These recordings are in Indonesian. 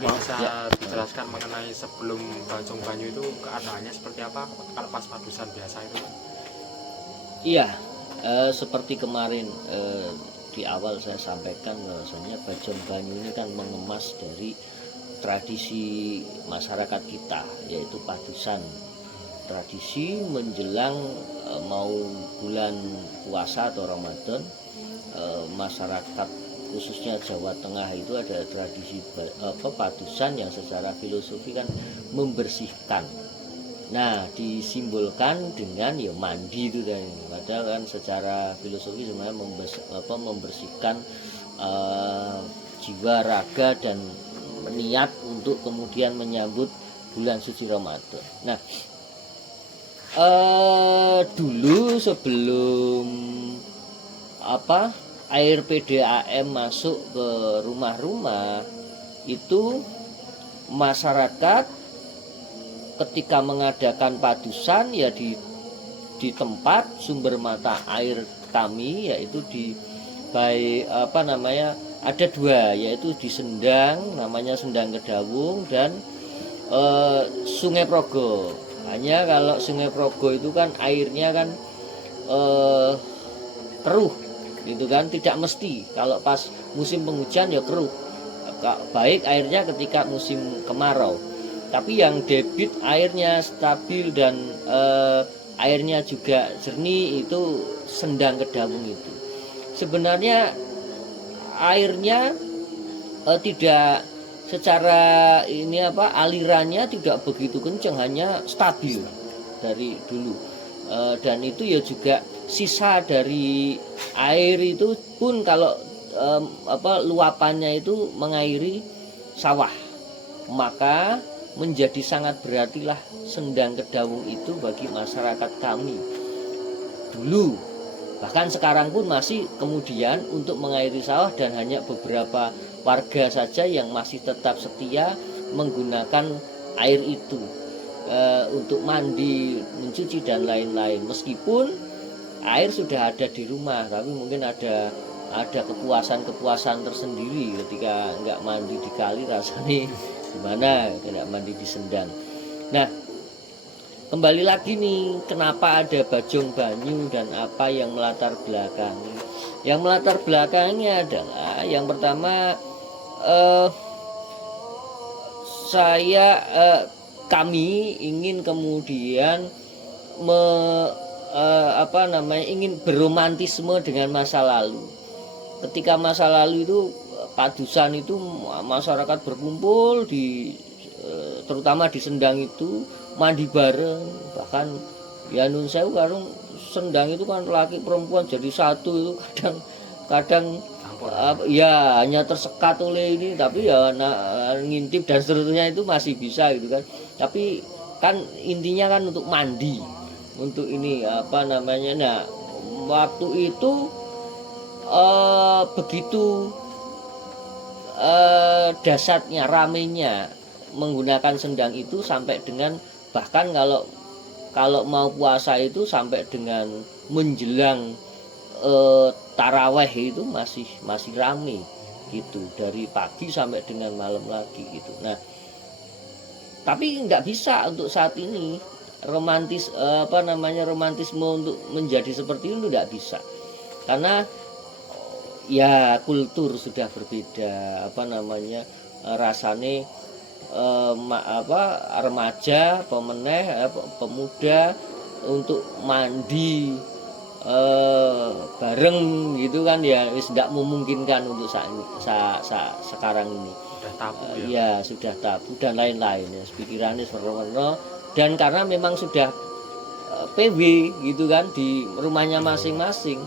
Mungkin bisa dijelaskan mengenai sebelum Bajong Banyu itu keadaannya seperti apa kalau pas padusan biasa itu? Iya, seperti kemarin di awal saya sampaikan bahwasanya Bajong Banyu ini kan mengemas dari tradisi masyarakat kita, yaitu padusan. Tradisi menjelang mau bulan puasa atau Ramadan, masyarakat khususnya Jawa Tengah itu ada tradisi padusan yang secara filosofi kan membersihkan. Nah, disimbolkan dengan ya mandi itu kan. Padahal kan secara filosofi sebenarnya membersihkan jiwa, raga, dan niat untuk kemudian menyambut bulan suci Ramadan. Nah, dulu sebelum air PDAM masuk ke rumah-rumah itu, masyarakat ketika mengadakan padusan ya di tempat sumber mata air kami, yaitu di ada dua, yaitu di Sendang, namanya Sendang Kedawung, dan Sungai Progo. Hanya kalau Sungai Progo itu kan airnya kan keruh gitu kan, tidak mesti kalau pas musim penghujan ya keruh, baik airnya ketika musim kemarau. Tapi yang debit airnya stabil dan airnya juga jernih itu Sendang Kedawung itu. Sebenarnya airnya tidak secara alirannya tidak begitu kencang, hanya stabil dari dulu. Dan itu ya juga sisa dari air itu pun kalau luapannya itu mengairi sawah, maka menjadi sangat berartilah Sendang Kedawung itu bagi masyarakat kami dulu. Bahkan sekarang pun masih kemudian untuk mengairi sawah, dan hanya beberapa warga saja yang masih tetap setia menggunakan air itu untuk mandi, mencuci, dan lain-lain. Meskipun air sudah ada di rumah, tapi mungkin ada kepuasan tersendiri ketika nggak mandi di kali, rasanya gimana tidak mandi di Sendang. Nah, kembali lagi nih, kenapa ada Bajong Banyu dan apa yang melatar belakangi? Yang melatar belakangnya adalah yang pertama, kami ingin kemudian ingin berromantisme dengan masa lalu. Ketika masa lalu itu padusan itu masyarakat berkumpul terutama di Sendang itu mandi bareng, bahkan ya nun sewu karung Sendang itu kan laki perempuan jadi satu, itu kadang ya hanya tersekat oleh ini, tapi ya ngintip dan seterusnya itu masih bisa gitu kan. Tapi kan intinya kan untuk mandi, untuk ini Nah, waktu itu begitu dasarnya, ramenya menggunakan Sendang itu sampai dengan bahkan kalau mau puasa itu sampai dengan menjelang taraweh itu masih rame gitu, dari pagi sampai dengan malam lagi gitu. Nah, tapi nggak bisa untuk saat ini romantisme untuk menjadi seperti itu nggak bisa, karena ya kultur sudah berbeda, rasane remaja, pemuda untuk mandi bareng gitu kan ya wis tidak memungkinkan untuk sekarang ini. Sudah tabu ya sudah tabu dan lain-lain ya, pikirannya seperti. Dan karena memang sudah PW gitu kan di rumahnya masing-masing.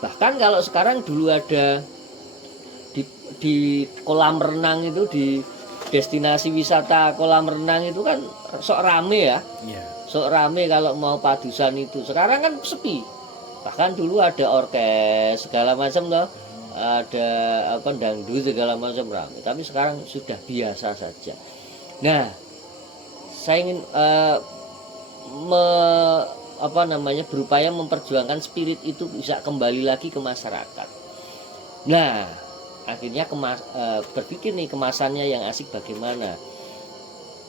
Bahkan kalau sekarang dulu ada di kolam renang itu, di destinasi wisata kolam renang itu kan sok rame ya. Sok rame kalau mau padusan itu. Sekarang kan sepi. Bahkan dulu ada orkes segala macam loh. Ada dangdut segala macam rame. Tapi sekarang sudah biasa saja. Nah, saya ingin berupaya memperjuangkan spirit itu bisa kembali lagi ke masyarakat. Nah, akhirnya berpikir nih kemasannya yang asik bagaimana.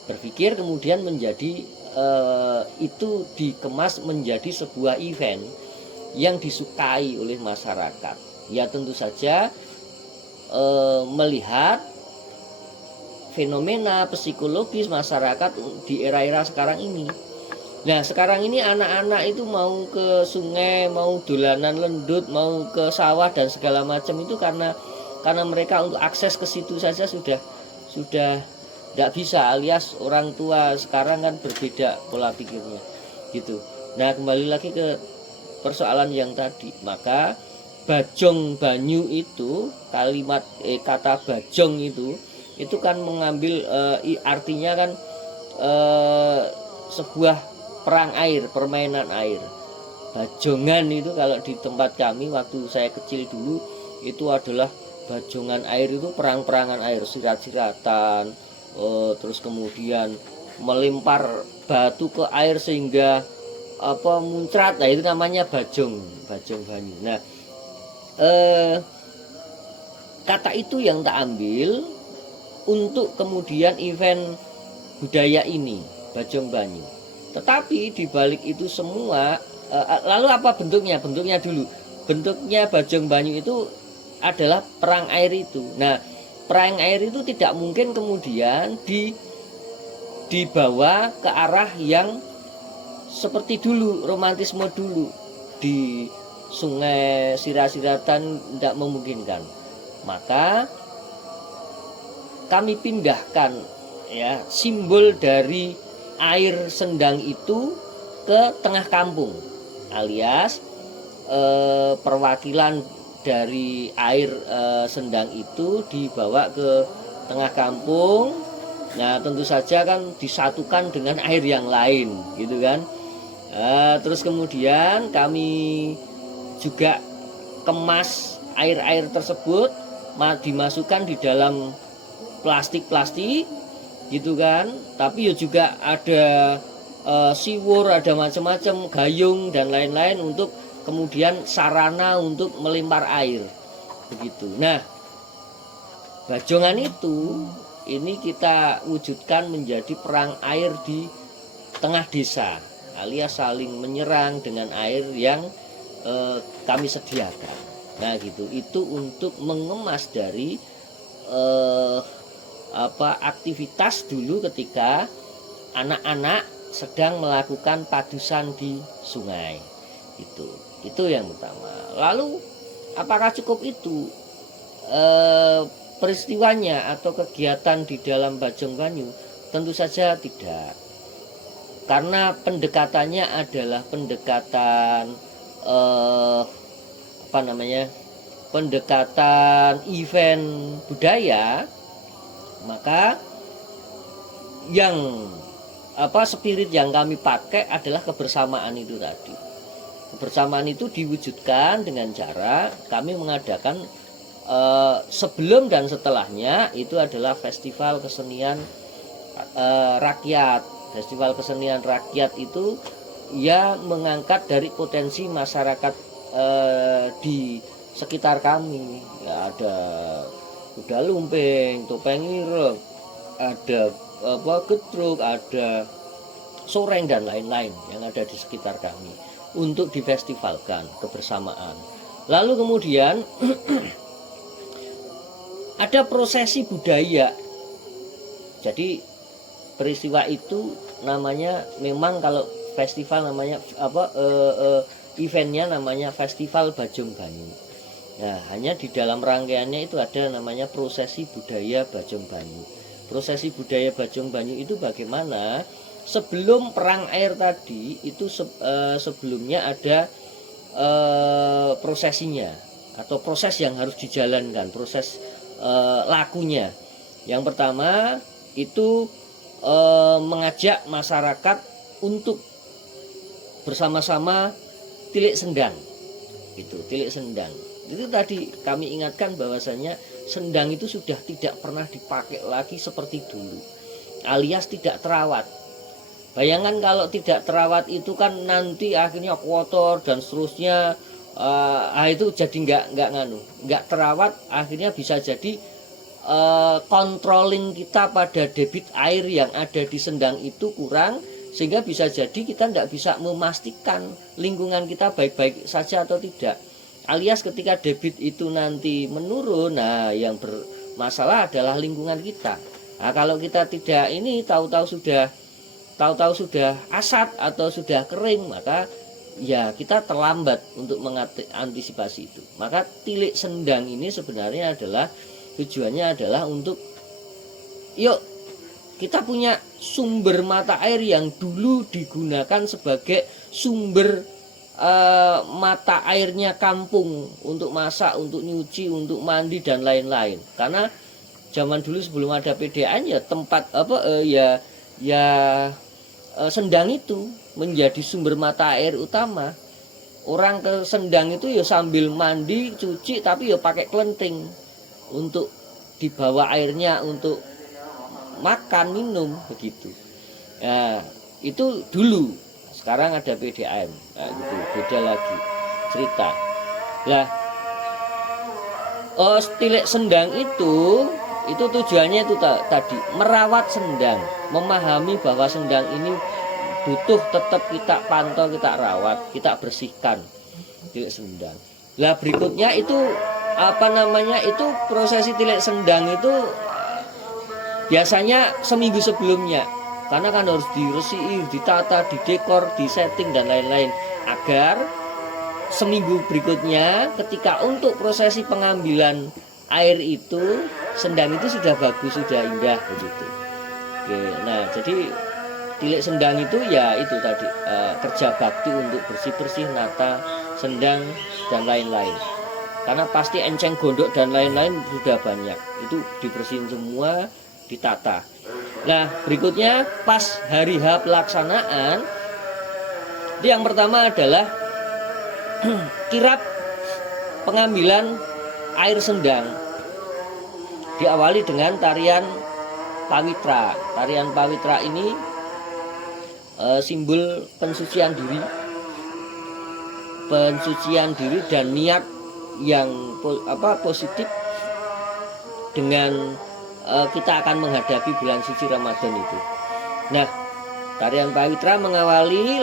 Berpikir kemudian menjadi itu dikemas menjadi sebuah event yang disukai oleh masyarakat. Ya tentu saja melihat fenomena psikologis masyarakat di era-era sekarang ini. Nah sekarang ini anak-anak itu mau ke sungai, mau dolanan lendut, mau ke sawah dan segala macam itu karena mereka untuk akses ke situ saja sudah tidak bisa, alias orang tua sekarang kan berbeda pola pikirnya gitu. Nah kembali lagi ke persoalan yang tadi, maka bajong banyu itu kalimat kata bajong itu kan mengambil artinya kan sebuah perang air, permainan air. Bajongan itu kalau di tempat kami waktu saya kecil dulu itu adalah bajongan air, itu perang-perangan air, sirat-siratan, terus kemudian melempar batu ke air sehingga muncrat. Nah itu namanya bajong banyu. Nah kata itu yang tak ambil untuk kemudian event budaya ini, bajong banyu. Tetapi di balik itu semua, lalu apa bentuknya? Bentuknya dulu. Bentuknya bajong banyu itu adalah perang air itu. Nah, perang air itu tidak mungkin kemudian dibawa ke arah yang seperti dulu, romantisme dulu. Di sungai sirat-siratan tidak memungkinkan. Maka kami pindahkan ya simbol dari air sendang itu ke tengah kampung, alias perwakilan dari air sendang itu dibawa ke tengah kampung. Nah tentu saja kan disatukan dengan air yang lain gitu kan. Terus kemudian kami juga kemas air-air tersebut, dimasukkan di dalam plastik-plastik gitu kan. Tapi ya juga ada siwur, ada macam-macam, gayung dan lain-lain untuk kemudian sarana untuk melempar air begitu. Nah bajongan itu ini kita wujudkan menjadi perang air di tengah desa, alias saling menyerang dengan air yang kami sediakan. Nah gitu, itu untuk mengemas dari aktivitas dulu ketika anak-anak sedang melakukan padusan di sungai. Itu yang utama. Lalu apakah cukup itu peristiwanya atau kegiatan di dalam bajong banyu? Tentu saja tidak, karena pendekatannya adalah pendekatan pendekatan event budaya. Maka yang spirit yang kami pakai adalah kebersamaan itu tadi. Kebersamaan itu diwujudkan dengan cara kami mengadakan sebelum dan setelahnya itu adalah festival kesenian rakyat. Festival kesenian rakyat itu ya mengangkat dari potensi masyarakat di sekitar kami. Ya, ada kuda lumping, topeng ireng, ada gedruk, ada soreng dan lain-lain yang ada di sekitar kami untuk difestivalkan kebersamaan. Lalu kemudian ada prosesi budaya. Jadi peristiwa itu namanya, memang kalau festival namanya eventnya namanya Festival Bajong Banyu. Nah, hanya di dalam rangkaiannya itu ada namanya prosesi budaya Bajong Banyu. Prosesi budaya Bajong Banyu itu bagaimana? Sebelum perang air tadi itu sebelumnya ada prosesinya atau proses yang harus dijalankan, proses lakunya. Yang pertama itu mengajak masyarakat untuk bersama-sama tilik sendang. Tilik sendang. Itu tadi kami ingatkan bahwasanya sendang itu sudah tidak pernah dipakai lagi seperti dulu, alias tidak terawat. Bayangkan kalau tidak terawat itu kan nanti akhirnya kotor dan seterusnya, Itu jadi nggak terawat, akhirnya bisa jadi controlling kita pada debit air yang ada di sendang itu kurang, sehingga bisa jadi kita tidak bisa memastikan lingkungan kita baik-baik saja atau tidak. Alias ketika debit itu nanti menurun, nah yang bermasalah adalah lingkungan kita. Nah, kalau kita tidak ini tahu-tahu sudah asat atau sudah kering, maka ya kita terlambat untuk mengantisipasi itu. Maka tilik sendang ini sebenarnya adalah tujuannya adalah untuk yuk kita punya sumber mata air yang dulu digunakan sebagai sumber mata airnya kampung untuk masak, untuk nyuci, untuk mandi dan lain-lain. Karena zaman dulu sebelum ada PDAM ya tempat sendang itu menjadi sumber mata air utama. Orang ke sendang itu ya sambil mandi, cuci, tapi ya pakai kelenting untuk dibawa airnya untuk makan, minum, begitu. Nah, itu dulu. Sekarang ada PDAM, nah, gitu, beda lagi cerita. Nah, tilik sendang itu tujuannya itu tadi merawat sendang, memahami bahwa sendang ini butuh tetap kita pantau, kita rawat, kita bersihkan tilik sendang. Nah, berikutnya itu itu prosesi tilik sendang itu biasanya seminggu sebelumnya, karena kan harus diresiki, ditata, didekor, disetting dan lain-lain, agar seminggu berikutnya ketika untuk prosesi pengambilan air itu sendang itu sudah bagus, sudah indah begitu. Oke, nah jadi tilik sendang itu ya itu tadi kerja bakti untuk bersih-bersih, nata sendang dan lain-lain. Karena pasti enceng gondok dan lain-lain sudah banyak, itu dibersihin semua, ditata. Nah, berikutnya pas hari H pelaksanaan, yang pertama adalah kirap pengambilan air sendang. Diawali dengan tarian pawitra. Tarian pawitra ini simbol pensucian diri dan niat yang positif dengan kita akan menghadapi bulan suci Ramadan itu. Nah, tarian pawitra mengawali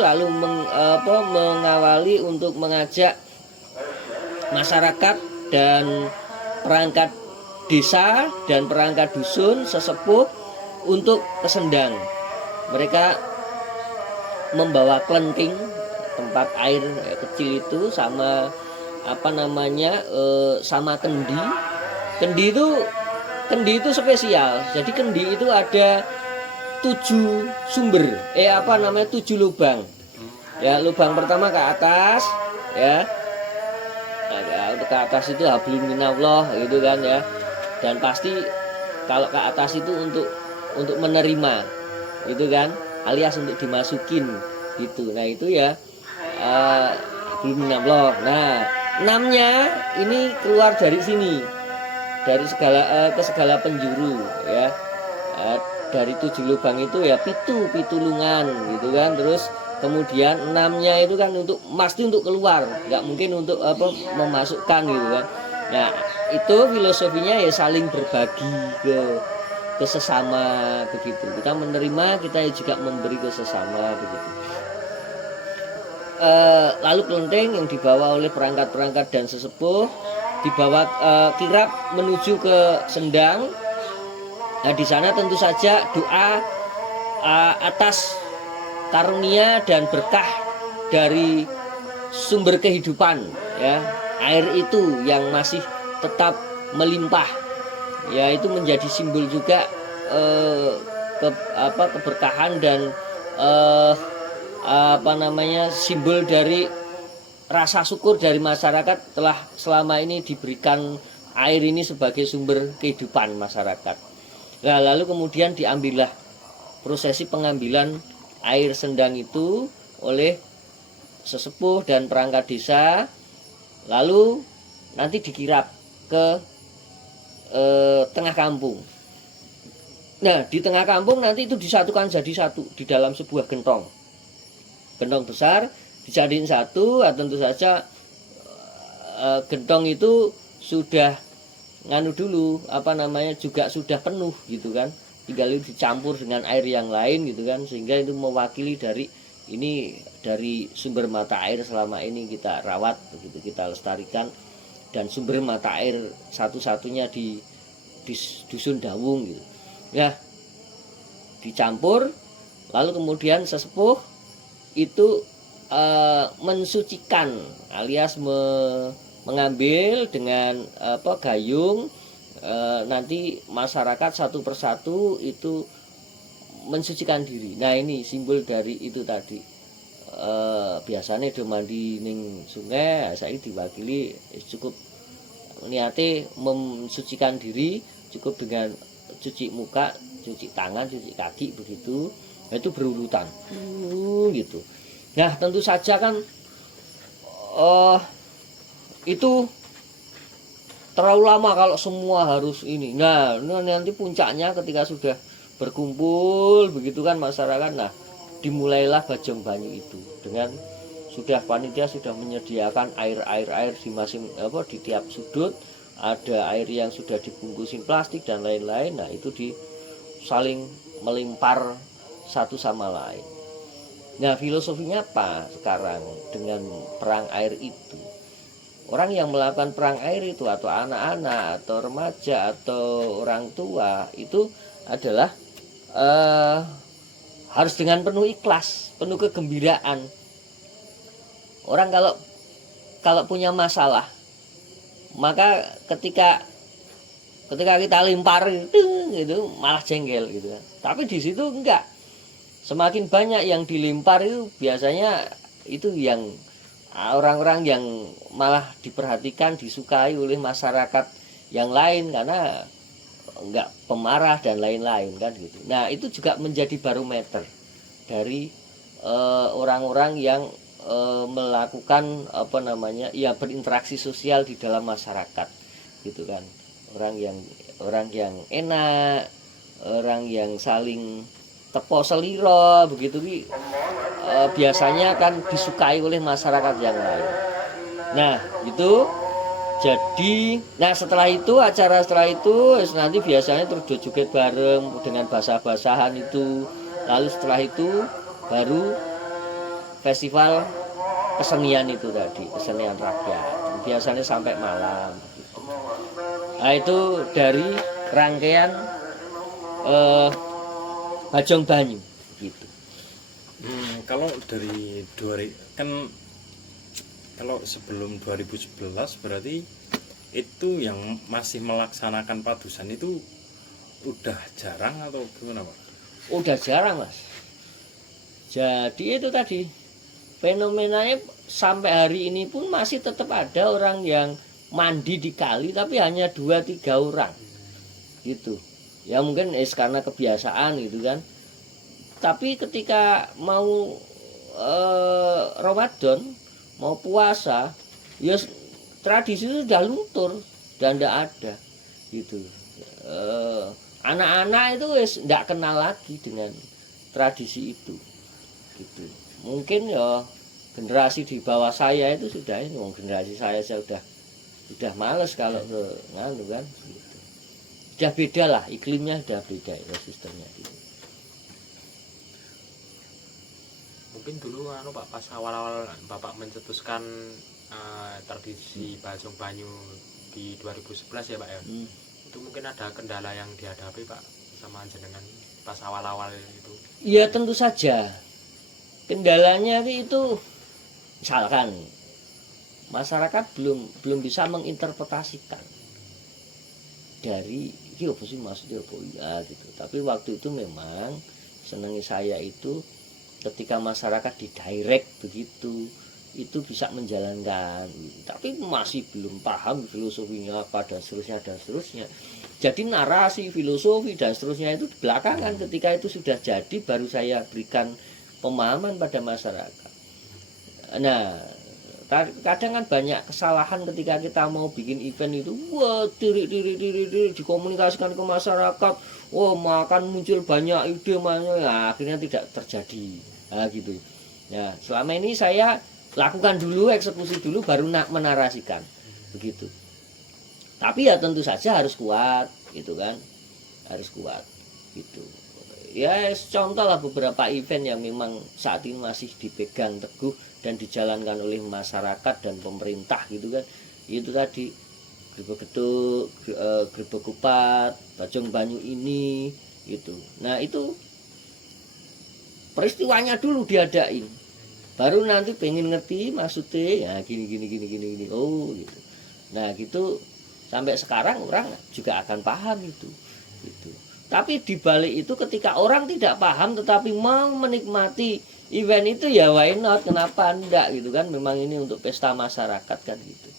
untuk mengajak masyarakat dan perangkat desa dan perangkat dusun sesepuh untuk ke sendang. Mereka membawa kelenting, tempat air kecil itu, sama sama kendi. Kendi itu spesial. Jadi kendi itu ada 7 sumber, 7 lubang. Ya, lubang pertama ke atas, ya. Nah, ke atas itu hablum minallah gitu kan ya. Dan pasti kalau ke atas itu untuk menerima, gitu kan, alias untuk dimasukin gitu. Nah, itu ya hablum minallah. Nah, 6-nya ini keluar dari sini, dari ke segala penjuru ya. Dari 7 lubang itu ya pitulungan gitu kan. Terus kemudian 6-nya itu kan pasti untuk keluar, nggak mungkin untuk memasukkan gitu kan. Nah, itu filosofinya ya saling berbagi ke sesama begitu. Kita menerima, kita juga memberi ke sesama begitu. Lalu kelenting yang dibawa oleh perangkat-perangkat dan sesepuh, dibawa kirap menuju ke sendang. Nah, di sana tentu saja doa atas karunia dan berkah dari sumber kehidupan ya, air itu yang masih tetap melimpah ya, itu menjadi simbol juga keberkahan dan simbol dari rasa syukur dari masyarakat telah selama ini diberikan air ini sebagai sumber kehidupan masyarakat. Nah, lalu kemudian diambillah prosesi pengambilan air sendang itu oleh sesepuh dan perangkat desa, lalu nanti dikirap ke tengah kampung. Nah, di tengah kampung nanti itu disatukan jadi satu di dalam sebuah gentong besar, dijadiin satu. Tentu saja gentong itu sudah nganu dulu apa namanya juga sudah penuh gitu kan, tinggal itu dicampur dengan air yang lain gitu kan, sehingga itu mewakili dari ini dari sumber mata air selama ini kita rawat begitu, kita lestarikan, dan sumber mata air satu-satunya di dusun Dawung gitu ya, dicampur lalu kemudian sesepuh itu mensucikan alias mengambil dengan gayung, nanti masyarakat satu persatu itu mensucikan diri. Nah ini simbol dari itu tadi, biasanya do mandi ning sungai, saya diwakili cukup niate mensucikan diri cukup dengan cuci muka, cuci tangan, cuci kaki begitu, itu berurutan gitu. Nah tentu saja kan itu terlalu lama kalau semua harus ini. Nah nanti puncaknya ketika sudah berkumpul begitu kan masyarakat, nah dimulailah Bajong Banyu itu dengan sudah panitia sudah menyediakan air di masing di tiap sudut, ada air yang sudah dibungkusin plastik dan lain-lain. Nah itu saling melimpar satu sama lain. Nah filosofinya apa sekarang dengan perang air itu? Orang yang melakukan perang air itu atau anak-anak atau remaja atau orang tua itu adalah harus dengan penuh ikhlas, penuh kegembiraan. Orang kalau punya masalah, maka ketika kita lempar gitu malah jengkel gitu kan. Tapi di situ enggak. Semakin banyak yang dilempar itu biasanya itu yang orang-orang yang malah diperhatikan, disukai oleh masyarakat yang lain karena enggak pemarah dan lain-lain kan gitu. Nah, itu juga menjadi barometer dari orang-orang yang melakukan berinteraksi sosial di dalam masyarakat gitu kan. Orang yang enak, orang yang saling tepo seliro begitu biasanya kan disukai oleh masyarakat yang lain. Nah itu jadi, nah setelah itu acara nanti biasanya terus joget bareng dengan basah-basahan itu. Lalu setelah itu baru festival kesenian itu tadi, kesenian rakyat, biasanya sampai malam gitu. Nah itu dari rangkaian Bajong Banyu gitu. Kalau dari kan kalau sebelum 2011 berarti itu yang masih melaksanakan padusan itu udah jarang atau gimana Pak? Udah jarang Mas. Jadi itu tadi fenomenanya sampai hari ini pun masih tetap ada orang yang mandi di kali tapi hanya 2-3 orang gitu. Ya mungkin karena kebiasaan gitu kan. Tapi ketika mau Ramadan, mau puasa, ya tradisi itu sudah luntur dan tidak ada gitu. Anak-anak itu tidak kenal lagi dengan tradisi itu gitu. Mungkin ya generasi di bawah saya itu sudah generasi saya sudah males kalau ke nganu kan gitu. Sudah beda lah, iklimnya sudah beda ya, sistemnya gitu. Mungkin dulu Pak pas awal-awal Bapak mencetuskan tradisi Bajong Banyu di 2011 ya Pak ya. Itu mungkin ada kendala yang dihadapi Pak sama jenengan pas awal-awal itu? Iya tentu saja. Kendalanya itu misalkan masyarakat belum bisa menginterpretasikan dari ini apa sih maksudnya apa ya gitu. Tapi waktu itu memang senangi saya itu ketika masyarakat didirect begitu itu bisa menjalankan, tapi masih belum paham filosofinya apa dan seterusnya. Jadi narasi filosofi dan seterusnya itu belakangan, ketika itu sudah jadi baru saya berikan pemahaman pada masyarakat. Nah kadang kan banyak kesalahan ketika kita mau bikin event itu, wah diri dikomunikasikan ke masyarakat, wah makan muncul banyak ide, ya, akhirnya tidak terjadi, nah, gitu. Nah selama ini saya lakukan dulu, eksekusi dulu, baru menarasikan. begitu. Tapi ya tentu saja harus kuat gitu kan, harus kuat gitu. Ya contoh lah beberapa event yang memang saat ini masih dipegang teguh dan dijalankan oleh masyarakat dan pemerintah gitu kan. Itu tadi Grebek Geduk, Grebek Kupat, Bajong Banyu ini gitu. Nah itu peristiwanya dulu diadain, baru nanti pengen ngerti maksudnya ya gini, oh gitu. Nah gitu sampai sekarang orang juga akan paham itu gitu. Tapi di balik itu ketika orang tidak paham tetapi mau menikmati event itu ya why not, kenapa enggak gitu kan, memang ini untuk pesta masyarakat kan gitu.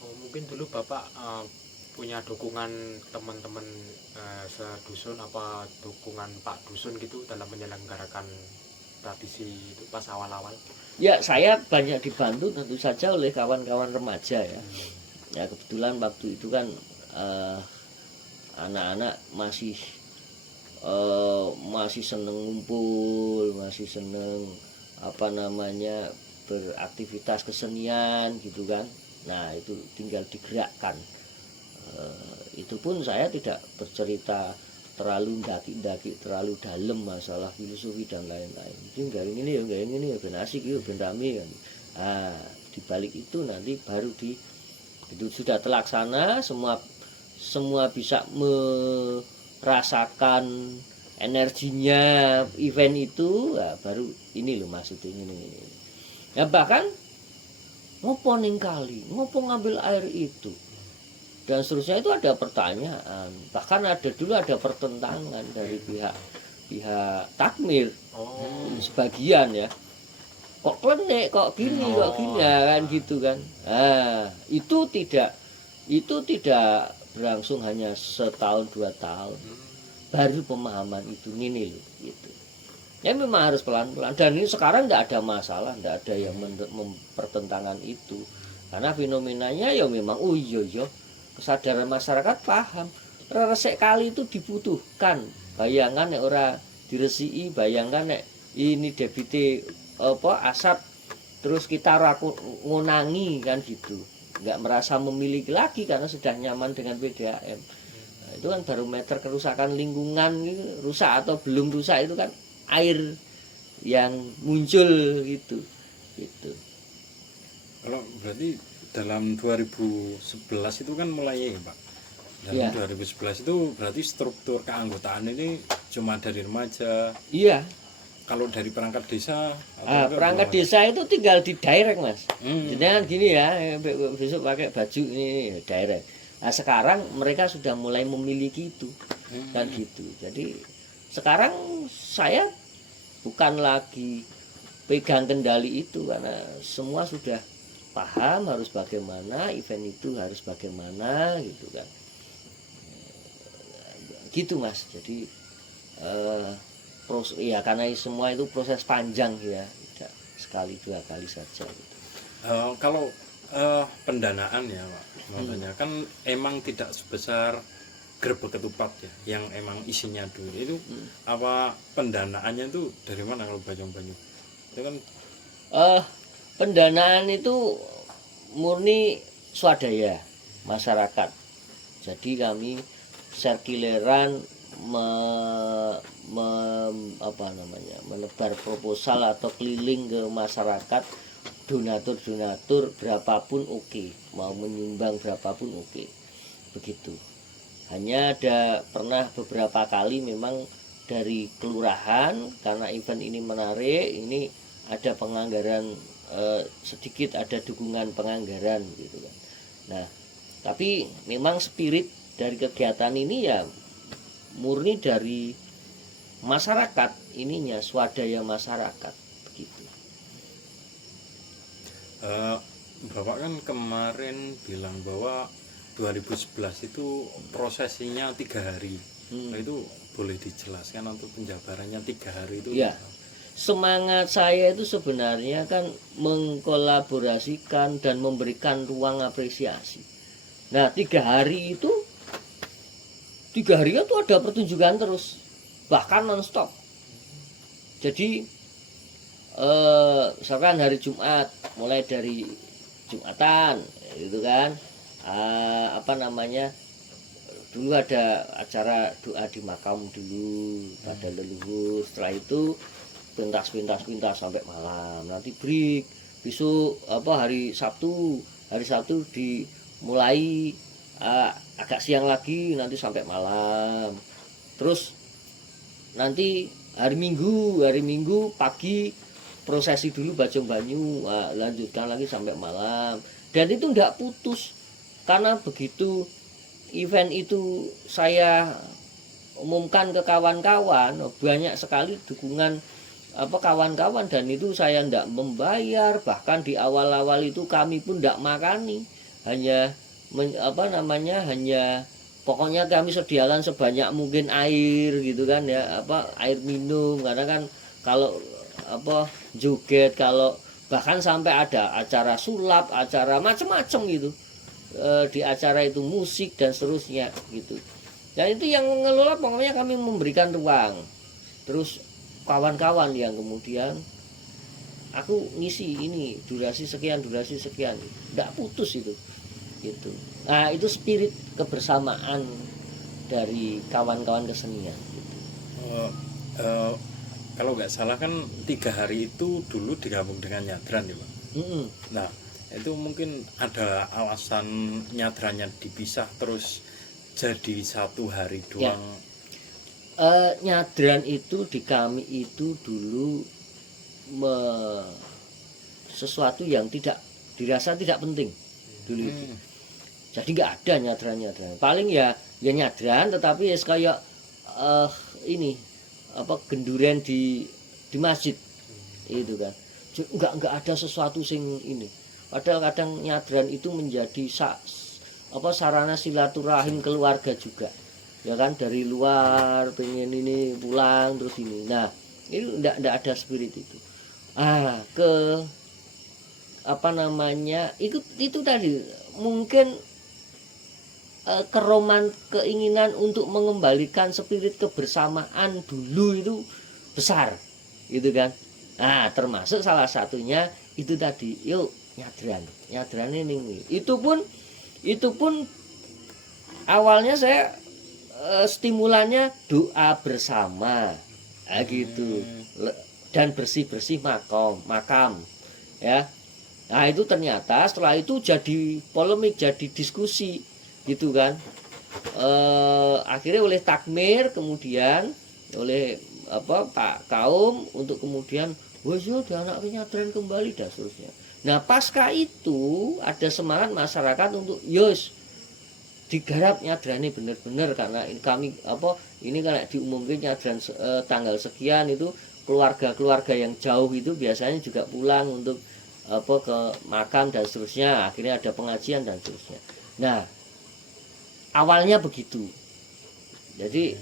Oh, mungkin dulu Bapak punya dukungan teman-teman sedusun apa dukungan Pak Dusun gitu dalam menyelenggarakan tradisi itu pas awal-awal? Ya saya banyak dibantu tentu saja oleh kawan-kawan remaja ya. Ya kebetulan waktu itu kan anak-anak masih seneng ngumpul, masih seneng beraktivitas kesenian gitu kan. Nah itu tinggal digerakkan. Itu pun saya tidak bercerita terlalu daki-daki terlalu dalam masalah filosofi dan lain-lain. Jadi ini ya ben asik yuk ben rame kan. Nah di balik itu nanti baru itu sudah terlaksana, semua bisa merasakan energinya event itu, nah, baru ini loh maksudnya ini. Ya bahkan ngopo ning kali, ngopo ngambil air itu dan seterusnya itu ada pertanyaan, bahkan dulu ada pertentangan dari pihak takmir, sebagian ya, kok klenek, kok gini ya kan gitu kan. Nah itu tidak berlangsung hanya setahun 2 tahun, baru pemahaman itu gini loh gitu. Ya memang harus pelan-pelan, dan ini sekarang tidak ada masalah, tidak ada yang mempertentangan itu, karena fenomenanya ya memang iya kesadaran masyarakat paham resik kali itu dibutuhkan. Bayangan nek ora diresiki, bayangkan nek ini debite asap terus kita ngunangi kan gitu, nggak merasa memiliki lagi karena sudah nyaman dengan PDAM. Nah, itu kan barometer kerusakan lingkungan, rusak atau belum rusak itu kan air yang muncul gitu. Kalau berarti dalam 2011 itu kan mulai ya Pak. Dalam 2011 itu berarti struktur keanggotaan ini cuma dari remaja. Iya. Kalau dari perangkat desa perangkat desa itu tinggal di direct Mas. Jadi kan gini ya, besok pakai baju ini direct. Nah sekarang mereka sudah mulai memiliki itu kan gitu. Jadi sekarang saya bukan lagi pegang kendali itu karena semua sudah paham harus bagaimana, event itu harus bagaimana gitu kan. Gitu Mas. Jadi ya karena semua itu proses panjang ya, tidak sekali 2 kali saja gitu. Kalau pendanaan ya Pak, makanya kan emang tidak sebesar Grebek Ketupat ya, yang emang isinya dulu itu apa pendanaannya itu dari mana kalau Bajong Banyu? Itu kan pendanaan itu murni swadaya masyarakat. Jadi kami serkileran menebar proposal atau keliling ke masyarakat, donatur berapapun oke, mau menyumbang berapapun oke, begitu. Hanya ada pernah beberapa kali memang dari kelurahan karena event ini menarik, ini ada penganggaran sedikit, ada dukungan penganggaran gitu kan. Nah tapi memang spirit dari kegiatan ini ya murni dari masyarakat, ininya swadaya masyarakat begitu. Bapak kan kemarin bilang bahwa 2011 itu prosesinya 3 hari. Nah, itu boleh dijelaskan untuk penjabarannya 3 hari itu? Ya, semangat saya itu sebenarnya kan mengkolaborasikan dan memberikan ruang apresiasi. Nah 3 hari itu 3 hari itu ada pertunjukan terus, bahkan nonstop. Jadi misalkan hari Jumat, mulai dari Jumatan gitu kan. Apa namanya, dulu ada acara doa di makam dulu pada leluhur, setelah itu pintas sampai malam, nanti break, besok hari Sabtu dimulai agak siang lagi nanti sampai malam, terus nanti hari Minggu pagi prosesi dulu Bajong Banyu, lanjutkan lagi sampai malam, dan itu enggak putus. Karena begitu event itu saya umumkan ke kawan-kawan, banyak sekali dukungan kawan-kawan, dan itu saya tidak membayar. Bahkan di awal-awal itu kami pun tidak makani, hanya hanya pokoknya kami sediakan sebanyak mungkin air gitu kan ya, air minum, karena kan kalau joget, kalau bahkan sampai ada acara sulap, acara macam-macam gitu. Di acara itu musik dan seterusnya gitu. Dan itu yang mengelola, pokoknya kami memberikan ruang. Terus kawan-kawan yang kemudian aku ngisi ini durasi sekian, nggak putus itu gitu. Nah, itu spirit kebersamaan dari kawan-kawan kesenian gitu. Kalau nggak salah kan 3 hari itu dulu digabung dengan nyadran ya Pak. Nah, itu mungkin ada alasan nyadrannya dipisah terus jadi 1 hari doang. Nyadran itu di kami itu dulu sesuatu yang tidak dirasa tidak penting dulu itu. Jadi nggak ada nyadran. Paling ya nyadran, tetapi ya kayak ini genduren di masjid itu kan. Nggak ada sesuatu sing ini. Padahal kadang nyadran itu menjadi sarana silaturahim keluarga juga, ya kan, dari luar pengen ini pulang terus ini. Nah, itu ndak ada spirit itu. Itu tadi mungkin keinginan untuk mengembalikan spirit kebersamaan dulu itu besar, gitu kan. Nah, termasuk salah satunya itu tadi, yuk nyadran ini. Itu pun awalnya saya stimulannya doa bersama, gitu, dan bersih makam, ya. Nah, itu ternyata setelah itu jadi polemik, jadi diskusi, gitu kan. Akhirnya oleh takmir, kemudian oleh Pak Kaum untuk kemudian dia anak nyadran kembali dan seterusnya. Nah, pasca itu ada semangat masyarakat untuk digarap nyadrane bener-bener, karena kami ini kan diumumkan nyadran tanggal sekian, itu keluarga yang jauh itu biasanya juga pulang untuk ke makam dan seterusnya. Akhirnya ada pengajian dan seterusnya. Nah, awalnya begitu. Jadi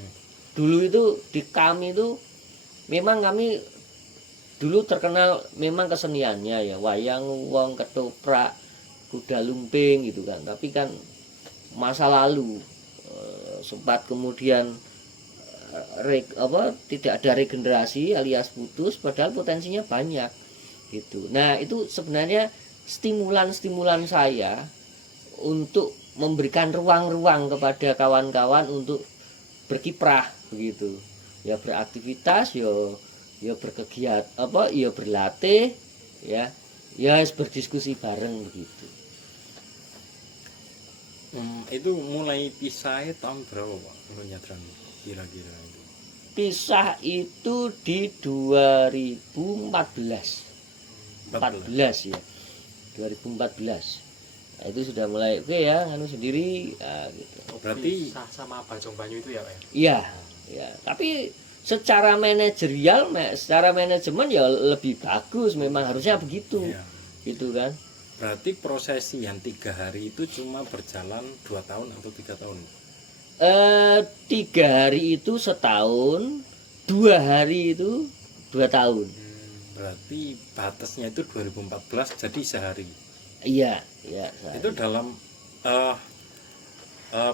dulu itu di kami itu memang kami dulu terkenal memang keseniannya ya, wayang wong, ketoprak, kuda lumping gitu kan. Tapi kan masa lalu sempat kemudian tidak ada regenerasi alias putus, padahal potensinya banyak gitu. Nah, itu sebenarnya stimulan saya untuk memberikan ruang-ruang kepada kawan-kawan untuk berkiprah begitu. Ya beraktivitas, ya berkegiatan, ya berlatih, ya berdiskusi bareng begitu. Itu mulai pisah tahun berapa Pak kalau nyadran kira-kira itu? Pisah itu di 2014 ya, 2014. Nah, itu sudah mulai ya sendiri gitu. Berarti pisah sama Bajong Banyu itu ya Pak? Iya, tapi secara manajerial, secara manajemen ya lebih bagus, memang harusnya begitu, gitu kan. Berarti prosesi yang 3 hari itu cuma berjalan 2 tahun atau 3 tahun? 3 hari itu setahun, 2 hari itu 2 tahun. Berarti batasnya itu 2014 jadi sehari. Iya. Itu dalam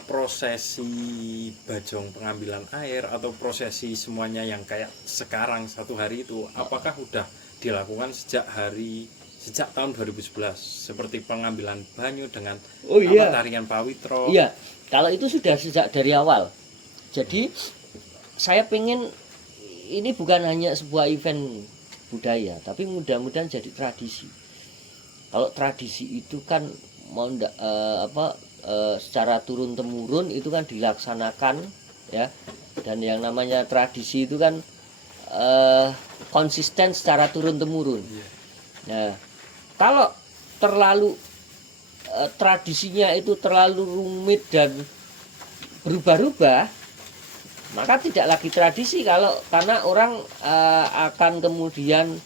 prosesi bajong pengambilan air atau prosesi semuanya yang kayak sekarang 1 hari itu, apakah udah dilakukan sejak hari sejak tahun 2011 seperti pengambilan banyu dengan Oh iya. tarian pawitro. Iya, kalau itu sudah sejak dari awal. Jadi saya pengen ini bukan hanya sebuah event budaya, tapi mudah-mudahan jadi tradisi. Kalau tradisi itu kan mau secara turun temurun itu kan dilaksanakan ya, dan yang namanya tradisi itu kan konsisten secara turun temurun. Nah, kalau terlalu tradisinya itu terlalu rumit dan berubah-ubah, maka tidak lagi tradisi karena orang akan kemudian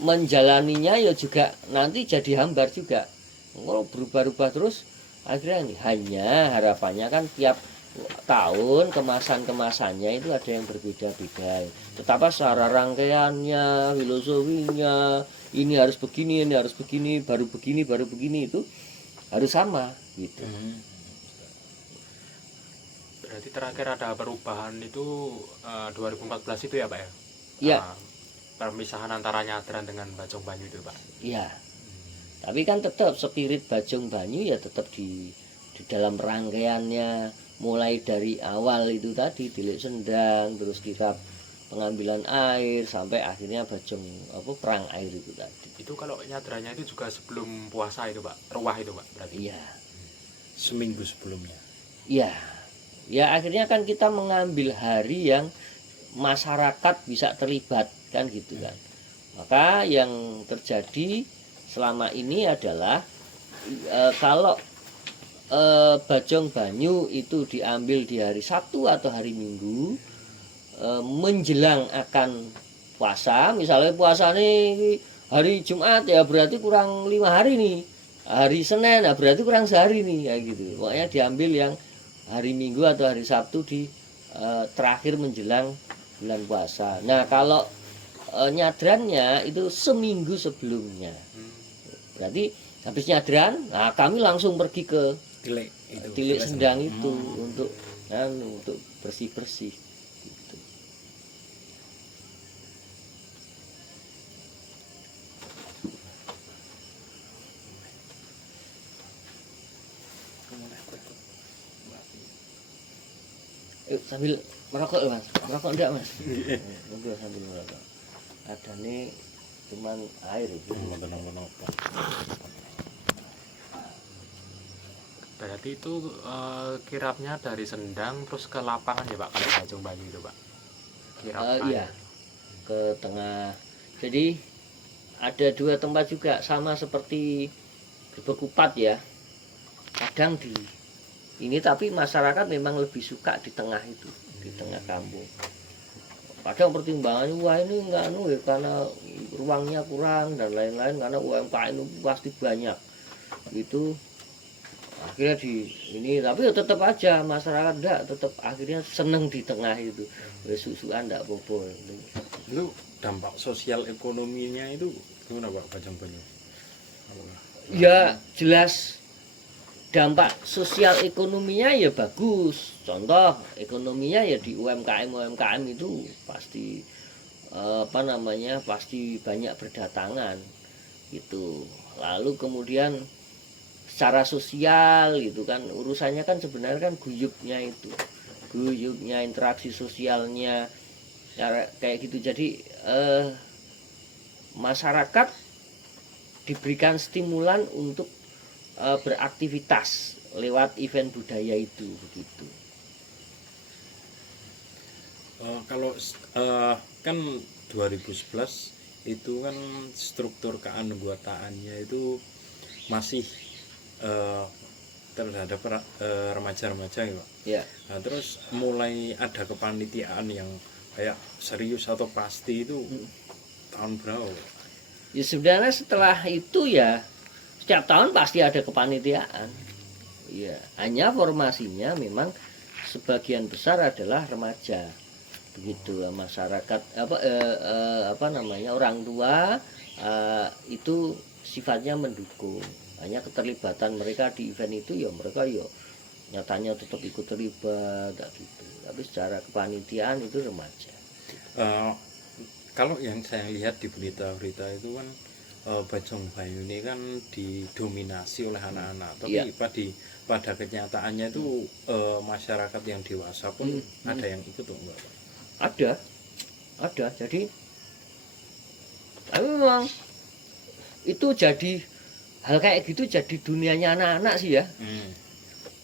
menjalaninya ya juga nanti jadi hambar juga. Kalau berubah-ubah terus akhirnya hanya harapannya kan tiap tahun kemasannya itu ada yang berbeda-beda. Tetapi secara rangkaiannya, filosofinya, ini harus begini, baru begini itu harus sama gitu. Berarti terakhir ada perubahan itu 2014 itu ya Pak ya? Iya. Permisahan antara Nyadran dengan Bajong Banyu itu Pak? Iya. Tapi kan tetap spirit Bajong Banyu ya tetap di dalam rangkaiannya, mulai dari awal itu tadi Tilik Sendang, terus kirap pengambilan air sampai akhirnya perang air itu tadi. Itu kalau Nyadrannya itu juga sebelum puasa itu Pak, ruah itu Pak berarti? Iya. Seminggu sebelumnya. Iya. Ya akhirnya kan kita mengambil hari yang masyarakat bisa terlibat kan gitu kan. Maka yang terjadi selama ini adalah kalau Bajong Banyu itu diambil di hari Sabtu atau hari Minggu menjelang akan puasa, misalnya puasa nih hari Jumat ya berarti kurang 5 hari nih, hari Senin nah berarti kurang sehari nih kayak gitu. Pokoknya diambil yang hari Minggu atau hari Sabtu di terakhir menjelang bulan puasa. Nah kalau nyadrannya itu seminggu sebelumnya. Berarti habis nyadran, nah kami langsung pergi ke Tilik Sendang itu untuk bersih-bersih. Gitu. Sambil merokok Mas, merokok enggak Mas? Enggak sambil merokok. Ada nih cuman air itu. Berarti itu kirapnya dari Sendang terus ke lapangan ya Pak kalau Bajong Banyu itu Pak? Kirap Iya, ke tengah. Jadi ada 2 tempat juga sama seperti Bekupat ya. Kadang di ini tapi masyarakat memang lebih suka di tengah itu, di tengah kampung. Kadang pertimbangannya wah ini enggak ya karena ruangnya kurang dan lain-lain karena UMKM itu pasti banyak. Itu akhirnya di ini tapi ya tetap aja masyarakat enggak tetap akhirnya seneng di tengah itu. Susuan enggak bobo. Itu dampak sosial ekonominya itu gimana Pak Bajong Banyu? Ya jelas dampak sosial ekonominya ya bagus. Contoh ekonominya ya di UMKM itu pasti pasti banyak berdatangan gitu. Lalu kemudian secara sosial gitu kan urusannya kan sebenarnya kan guyupnya interaksi sosialnya kayak gitu. Jadi masyarakat diberikan stimulan untuk beraktivitas lewat event budaya itu begitu. Kalau kan 2011 itu kan struktur keanggotaannya itu masih terhadap remaja-remaja ya Pak. Ya. Nah, terus mulai ada kepanitiaan yang kayak serius atau pasti itu tahun berapa? Ya sebenarnya setelah itu ya setiap tahun pasti ada kepanitiaan. Ya, hanya formasinya memang sebagian besar adalah remaja. Begitu masyarakat orang tua itu sifatnya mendukung. Hanya keterlibatan mereka di event itu ya mereka ya nyatanya tetap ikut terlibat gitu. Tapi secara kepanitiaan itu remaja. Kalau yang saya lihat di berita-berita itu kan Bajong Bayu ini kan didominasi oleh anak-anak, tapi Iya. pada kenyataannya itu masyarakat yang dewasa pun ada yang ikut tuh enggak Pak? Ada. Jadi tapi memang itu jadi hal kayak gitu jadi dunianya anak-anak sih ya.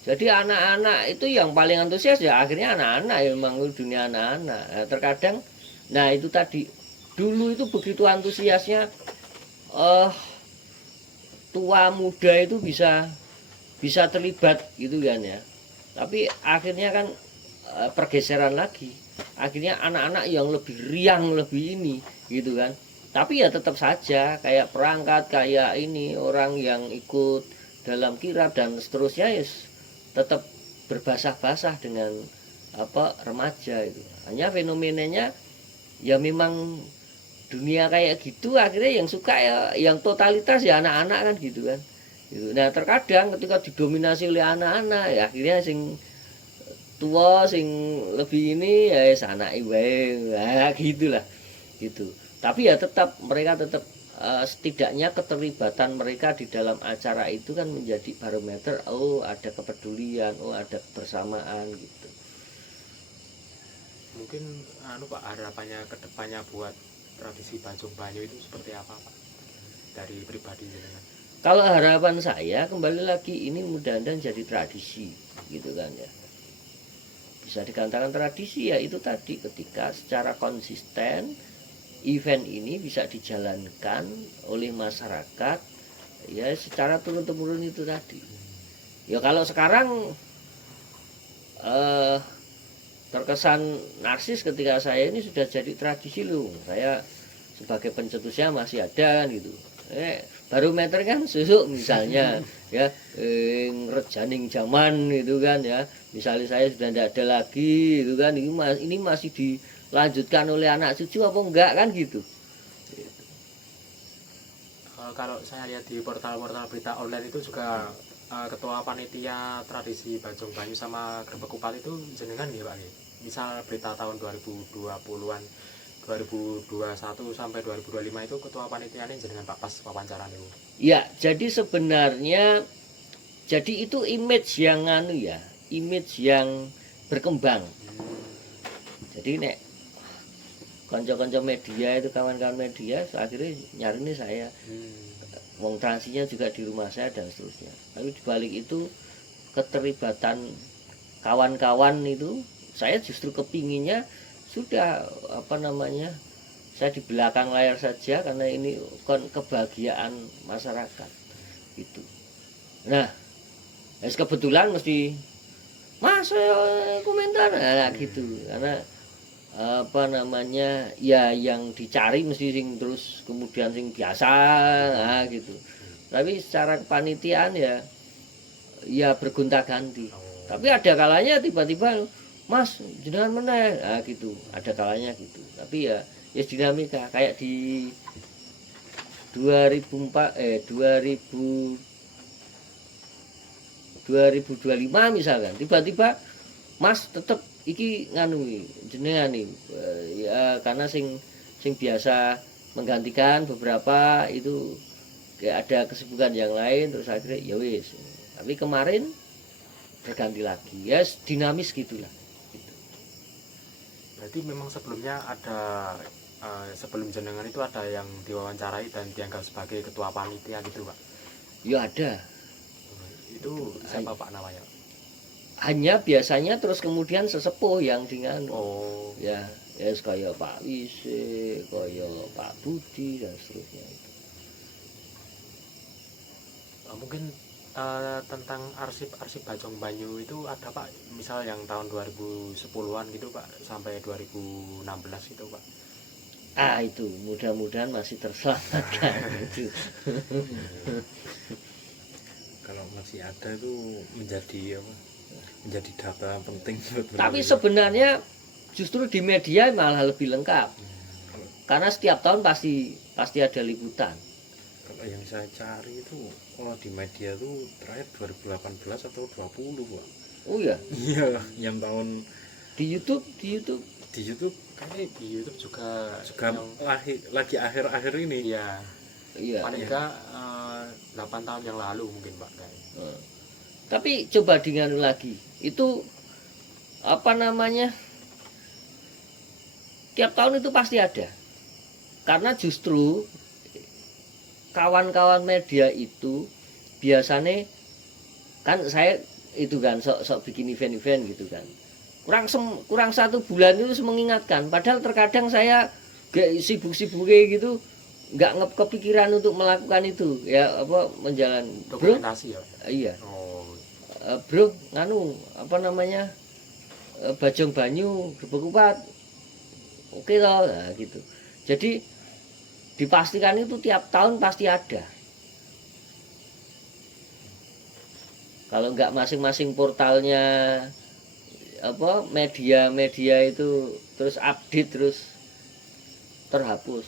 Jadi anak-anak itu yang paling antusias ya akhirnya anak-anak ya memang dunia anak-anak. Nah, terkadang nah itu tadi dulu itu begitu antusiasnya tua muda itu bisa terlibat gitu kan ya. Tapi akhirnya kan pergeseran lagi. Akhirnya anak-anak yang lebih riang lebih ini gitu kan. Tapi ya tetap saja kayak perangkat kayak ini orang yang ikut dalam kirab dan seterusnya ya tetap berbasah-basah dengan remaja itu. Hanya fenomenanya ya memang dunia kayak gitu akhirnya yang suka ya yang totalitas ya anak-anak kan gitu kan. Gitu. Nah terkadang ketika didominasi oleh anak-anak ya akhirnya sing tua sing lebih ini ya anak wae nah, gitulah gitu. Tapi ya tetap mereka tetap setidaknya keterlibatan mereka di dalam acara itu kan menjadi barometer oh ada kepedulian, oh ada kebersamaan gitu. Mungkin Pak harapannya ke depannya buat tradisi Bajong Bayu itu seperti apa Pak dari pribadi jenengan? Kalau harapan saya kembali lagi ini mudah-mudahan jadi tradisi gitu kan ya. Bisa dikatakan tradisi ya itu tadi ketika secara konsisten event ini bisa dijalankan oleh masyarakat ya secara turun-temurun itu tadi. Ya kalau sekarang terkesan narsis ketika saya ini sudah jadi tradisi loh. Saya sebagai pencetusnya masih ada kan gitu. Barometer kan susuk misalnya ya ngerejaning zaman itu kan ya. Misalnya saya sudah tidak ada lagi itu kan ini masih dilanjutkan oleh anak cucu apa enggak kan gitu. Kalau saya lihat di portal-portal berita online itu juga ketua panitia tradisi Bajong Bayu sama Grebek Kupal itu jenengan ya Pak. Misal berita tahun 2020-an 2021 sampai 2025 itu ketua panitianya jenengan Pak pas wawancara itu. Ya, jadi sebenarnya jadi itu image yang image yang berkembang. Jadi nek konco-konco media itu kawan-kawan media akhirnya nyari ini saya. Wong transinya juga di rumah saya dan seterusnya. Tapi dibalik itu keterlibatan kawan-kawan itu saya justru kepinginnya sudah saya di belakang layar saja karena ini kan kebahagiaan masyarakat gitu. Nah kebetulan mesti mas komentar nah, gitu karena ya yang dicari mesti sing terus kemudian sing biasa nah, gitu. Tapi secara kepanitiaan ya bergonta-ganti. Tapi ada kalanya tiba-tiba mas jenengan meneh nah, gitu. Ada kalanya gitu. Tapi ya dinamika kayak di 2025 misalkan tiba-tiba mas tetep iki nganui jenengan nih ya karena sing biasa menggantikan beberapa itu kayak ada kesibukan yang lain terus akhirnya ya wis. Tapi kemarin berganti lagi ya dinamis gitulah gitu. Berarti memang sebelumnya ada sebelum jenengan itu ada yang diwawancarai dan dianggap sebagai ketua panitia gitu Pak? Ya ada. Itu siapa Pak namanya? Hanya biasanya terus kemudian sesepuh yang dengan ya kayak Pak Wise, kayak Pak Budi dan seterusnya itu. Mungkin tentang arsip Bajong Bayu itu ada Pak, misal yang tahun 2010-an gitu Pak sampai 2016 itu Pak. Itu mudah-mudahan masih terselamatkan itu. Kalau masih ada itu menjadi data penting. Tapi sebenarnya justru di media malah lebih lengkap. Karena setiap tahun pasti ada liputan. Kalau yang saya cari itu di media itu terakhir 2018 atau 20 Pak. Oh ya? Iya, yang tahun di YouTube kayaknya di YouTube juga lagi akhir-akhir ini. Iya. Iya. paling enggak 8 tahun yang lalu mungkin Pak kayak. Tapi coba dengan lagi, itu apa namanya? Tiap tahun itu pasti ada. Karena justru kawan-kawan media itu biasanya kan saya itu kan sok bikin event-event gitu kan. Kurang 1 bulan itu mengingatkan. Padahal terkadang saya gak sibuk-sibuk kayak gitu, nggak kepikiran untuk melakukan itu ya apa menjalan bro. Dokumentasi ya. Iya. Oh, Bro, nganu apa namanya Bajong Banyu Grebeg Kupat, oke loh, nah, gitu. Jadi dipastikan itu tiap tahun pasti ada. Kalau nggak masing-masing portalnya apa media itu terus update terus terhapus.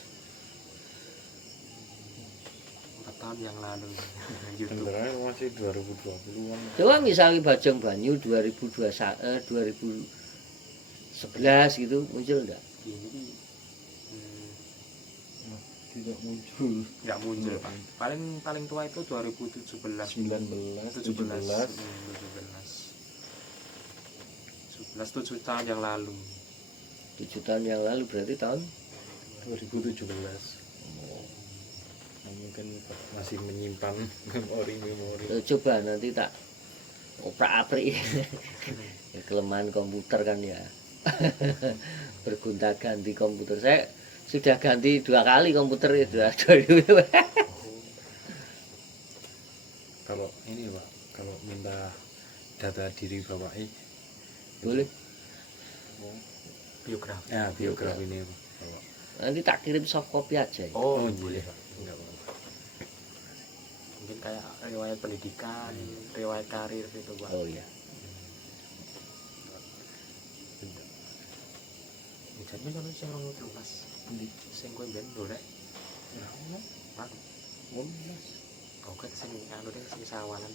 4 tahun yang lalu YouTube. Sebenarnya masih 2020-an. Coba misalnya Bajong Banyu 2011 gitu muncul enggak? Ini tidak muncul. nggak muncul Pak. Paling tua itu 2017. 19 17 17 7 tahun yang lalu. 7 tahun yang lalu berarti tahun 2017. Nah, mungkin masih menyimpan memori. coba nanti tak oprak-aprik. Ya, kelemahan komputer kan ya. Bergonta-ganti komputer. Saya sudah ganti 2 kali komputer itu. Kalau ini Pak, kalau minta data diri Bapak Boleh. Biografi. ya biografi ini Bapak. Nanti tak kirim soft copy aja. Ya. Oh, Oh, boleh iya. Pak. Enggak apa-apa. Mungkin kayak riwayat pendidikan, riwayat karir gitu Pak. Oh iya. Jadi kalau sing 2013 sing kowe ben golek. Pak. Oke, sing anu deh sing sawalan.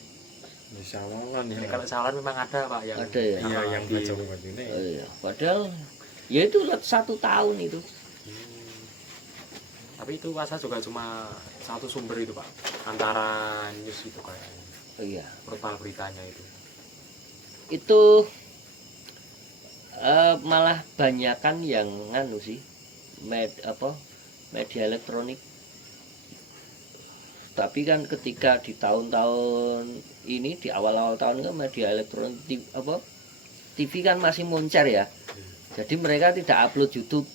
Bisa awalan Ya, ya. kalau sawalan memang ada Pak yang Ada ya? Iya, Ah, yang di- Bajong Banyu ini. Oh iya. Padahal ya itu 1 tahun itu. Tapi itu masa juga cuma satu sumber itu Pak, antara news itu kayaknya, Oh iya. portal beritanya itu. Itu malah banyakan yang nganu sih media elektronik. Tapi kan ketika di tahun-tahun ini di awal-awal tahun kan media elektronik TV kan masih moncer ya. Jadi mereka tidak upload YouTube,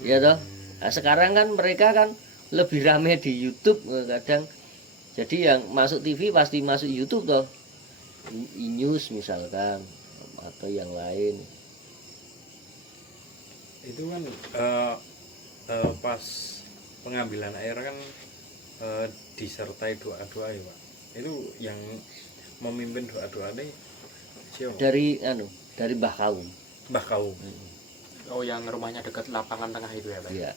ya toh. Nah, sekarang kan mereka kan lebih rame di YouTube kadang. Jadi yang masuk TV pasti masuk YouTube toh. E-news misalkan atau yang lain. Itu kan pas pengambilan air kan disertai doa-doa ya Pak. Itu yang memimpin doa-doa ini siapa? Dari Mbah Kaum. Mbah Kaum. Oh, yang rumahnya dekat lapangan tengah itu ya Pak? Iya.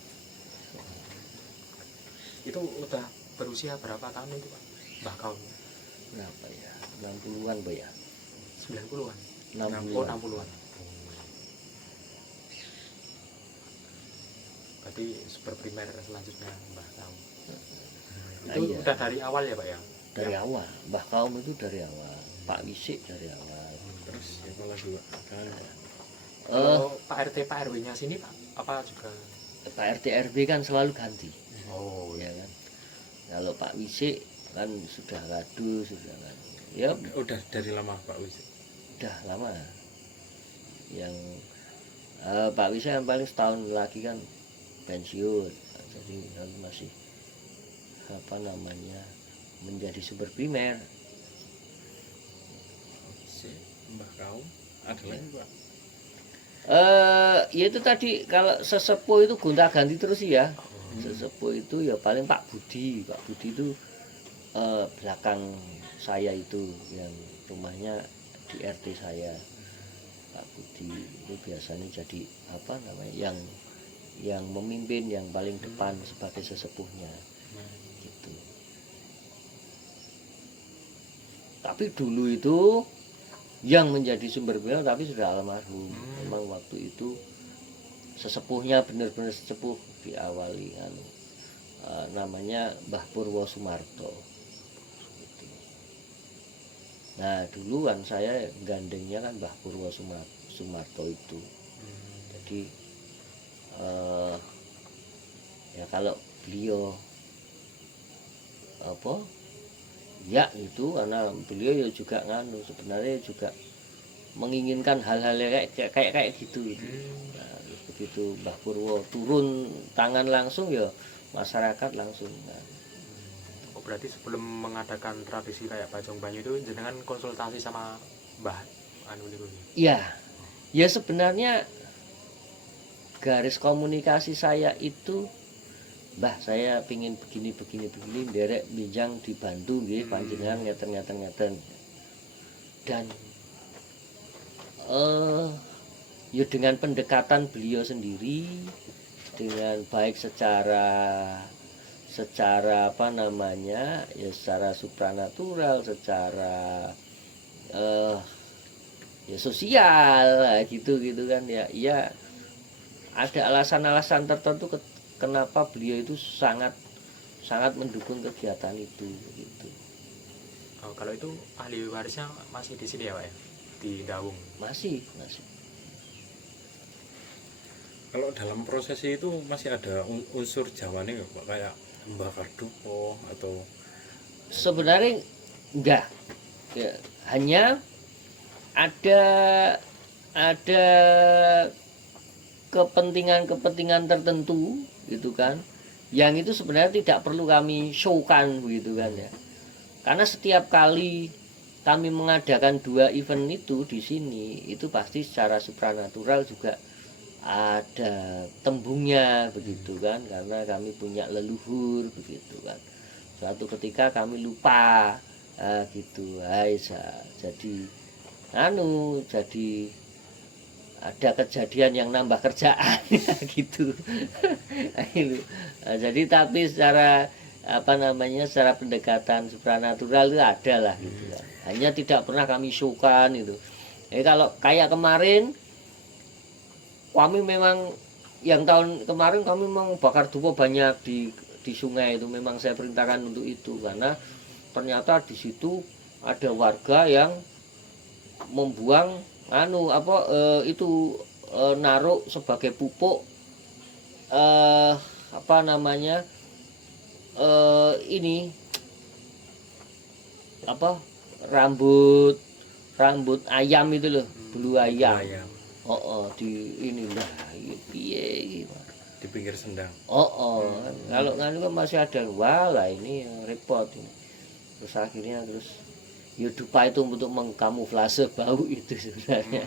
Itu udah berusia berapa tahun itu Pak? Mbah Kaum? Berapa ya? 60-an Pak ya? 90-an? 60-an. Oh, 60-an. Berarti super primer selanjutnya Mbah Kaum. Nah, Itu iya. udah dari awal ya Pak ya? Dari awal. Mbah Kaum itu dari awal. Pak Wisik dari awal. Terus siapa lagi Pak? Kan Kalau Pak RT Pak RW-nya sini Pak, apa juga? Pak RT RW kan selalu ganti. Oh, Ya kan. Kalau Pak Wisik kan sudah ngadu, sudah kan. Ya udah dari lama Pak Wis. udah lama. Yang Pak Wisik yang paling setahun lagi kan pensiun. Jadi kan masih apa namanya menjadi sumber primer. Mbah Kaum ada lagi Pak. Ya itu tadi kalau sesepuh itu gonta-ganti terus sih ya. Sesepuh itu ya paling Pak Budi. Pak Budi itu belakang saya itu yang rumahnya di RT saya. Pak Budi itu biasanya jadi apa namanya yang memimpin yang paling depan sebagai sesepuhnya gitu. Tapi dulu itu yang menjadi sumber beliau tapi sudah almarhum. Memang waktu itu sesepuhnya benar-benar sesepuh diawali namanya Mbah Purwo Sumarto. Nah dulu kan saya gandengnya kan Mbah Purwo Sumarto itu. Jadi ya kalau beliau apa ya itu karena beliau ya juga nganu sebenarnya juga menginginkan hal-hal kayak gitu gitu. Nah, begitu Mbah Purwo turun tangan langsung ya masyarakat langsung. Nah, Oh, berarti sebelum mengadakan tradisi kayak Bajong Banyu itu jenengan konsultasi sama Mbah anu niku. ya, ya sebenarnya garis komunikasi saya itu, Mbah saya pingin begini derek binjang dibantu nggih panjenengan ngeten. Dan ya dengan pendekatan beliau sendiri dengan baik secara apa namanya ya secara supranatural, secara ya sosial gitu kan ya. Ya ada alasan-alasan tertentu kenapa beliau itu sangat mendukung kegiatan itu gitu. Oh, kalau itu ahli warisnya masih di sini ya Pak ya? Di Dawung. Masih. Kalau dalam prosesi itu masih ada unsur Jawane nggak Pak? Kayak Mbah Kardupo atau Sebenarnya enggak. Ya, hanya ada kepentingan tertentu gitu kan. Yang itu sebenarnya tidak perlu kami showkan begitu kan ya. Karena setiap kali kami mengadakan 2 event itu di sini itu pasti secara supranatural juga ada tembungnya begitu kan, karena kami punya leluhur begitu kan. Suatu ketika kami lupa gitu, jadi ada kejadian yang nambah kerjaan gitu. Jadi tapi secara secara pendekatan supranatural itu ada lah gitu kan. Hanya tidak pernah kami showkan itu. Jadi kalau kayak kemarin kami memang yang tahun kemarin kami memang bakar dupa banyak di sungai itu, memang saya perintahkan untuk itu karena ternyata di situ ada warga yang membuang naruh sebagai pupuk ini rambut ayam itu loh, bulu ayam. Di ini lah piye di pinggir sendang. Kalau nganu kan masih ada, lah ini repot ini. Terus akhirnya ya dupa itu untuk mengkamuflase bau itu sebenarnya.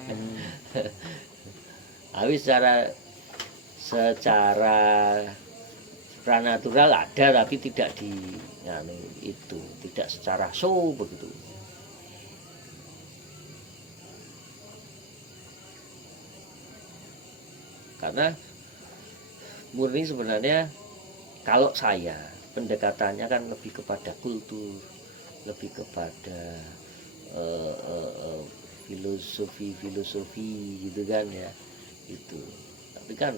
Tapi secara supranatural ada, tapi tidak tidak secara show begitu. Karena murni sebenarnya kalau saya pendekatannya kan lebih kepada kultur, lebih kepada filosofi gitu kan ya itu. Tapi kan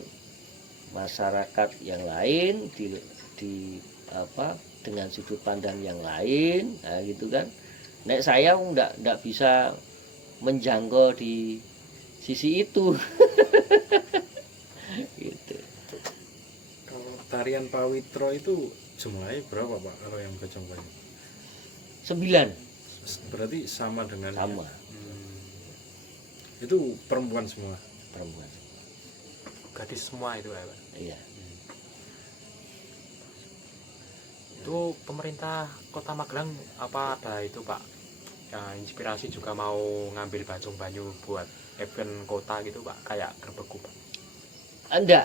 masyarakat yang lain dengan sudut pandang yang lain, gitu kan. Nek saya nggak bisa menjangkau di sisi itu. Gitu. Kalau tarian Pawitro itu jumlahnya berapa Pak kalau yang Bajong Banyu? 9. Berarti sama dengan Sama. Itu perempuan semua. Perempuan. Gadis semua itu ya Pak? Iya. Itu pemerintah Kota Magelang apa ada itu Pak ya, inspirasi juga mau ngambil Bajong Banyu buat event kota gitu Pak, kayak Grebek Kupat? Enggak,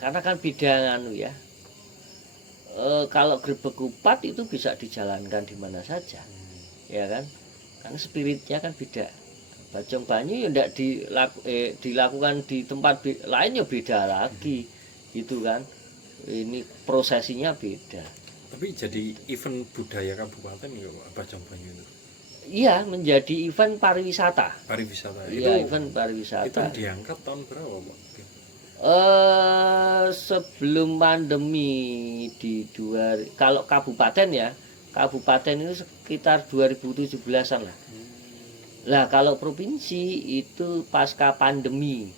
karena kan beda ya. Kalau Grebek Kupat itu bisa dijalankan di mana saja, ya kan? Karena spiritnya kan beda. Bajong Banyu ya enggak dilakukan di tempat lain ya beda lagi, gitu kan? Ini prosesinya beda. Tapi jadi event budaya kabupaten ya Pak Bajong Banyu itu? Iya, menjadi event pariwisata. Pariwisata. Iya, event pariwisata. Itu diangkat tahun berapa Pak? Sebelum pandemi kalau kabupaten ya, kabupaten itu sekitar 2017-an lah. Lah kalau provinsi itu pasca pandemi.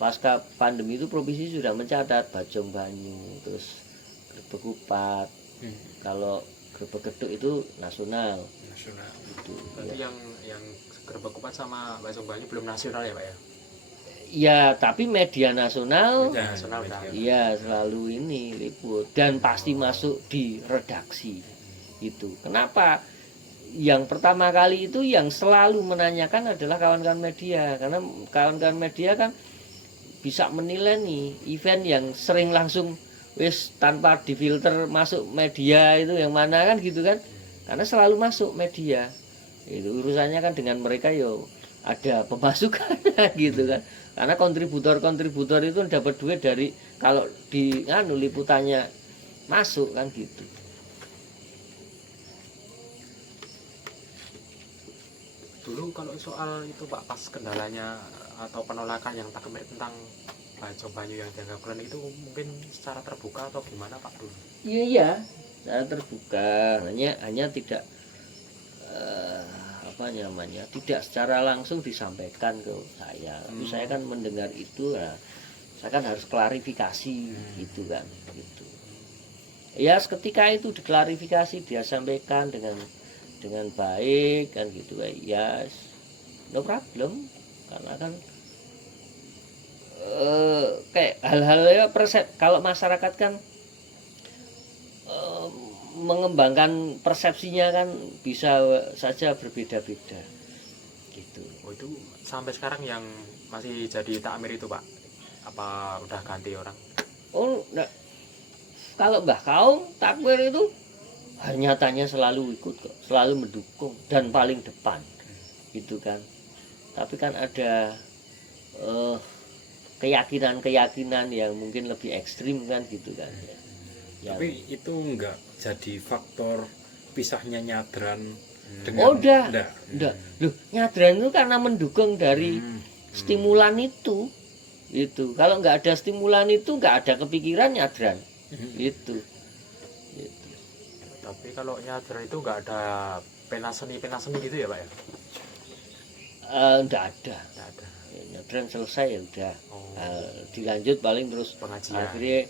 Pasca pandemi itu provinsi sudah mencatat Bajong Banyu, terus Grebek Kupat. Kalau Grebek Geduk itu nasional. Nasional. Itu. Berarti Ya. yang Grebek Kupat sama Bajong Banyu belum nasional ya Pak ya? Ya, tapi media nasional, Media nasional udah. iya selalu ini liput dan pasti masuk di redaksi itu. Kenapa? Yang pertama kali itu yang selalu menanyakan adalah kawan-kawan media, karena kawan-kawan media kan bisa menilai nih event yang sering langsung wis tanpa difilter masuk media itu yang mana kan gitu kan, karena selalu masuk media itu urusannya kan dengan mereka yo ada pemasukan gitu kan, karena kontributor itu dapat duit dari kalau di liputannya masuk kan gitu. Dulu kalau soal itu Pak, pas kendalanya atau penolakan yang takmir tentang Bajong Banyu yang dianggap keren itu mungkin secara terbuka atau gimana Pak dulu? Iya, secara terbuka, hanya tidak tidak secara langsung disampaikan ke saya. Tapi saya kan mendengar itu, nah, saya kan harus klarifikasi gitu kan, gitu. Ya, ketika itu diklarifikasi, dia sampaikan dengan baik kan gitu, ya no problem, karena kan kayak hal-hal ya kalau masyarakat kan mengembangkan persepsinya kan bisa saja berbeda-beda gitu. Oh itu sampai sekarang yang masih jadi takmir itu Pak, apa udah ganti orang? Oh nah, kalau Mbah Kaum takmir itu nyatanya selalu ikut kok, selalu mendukung dan paling depan gitu kan. Tapi kan ada keyakinan-keyakinan yang mungkin lebih ekstrim kan gitu kan. Tapi itu enggak jadi faktor pisahnya Nyadran Oh dengan enggak. Loh, Nyadran itu karena mendukung dari stimulan itu. Itu. Kalau enggak ada stimulan itu enggak ada kepikiran Nyadran. Itu. Gitu. Tapi kalau Nyadran itu enggak ada pena seni gitu ya Pak ya? Enggak ada. Enggak ada. Nyadran selesai ya udah. Oh, Dilanjut paling terus pengajian. akhirnya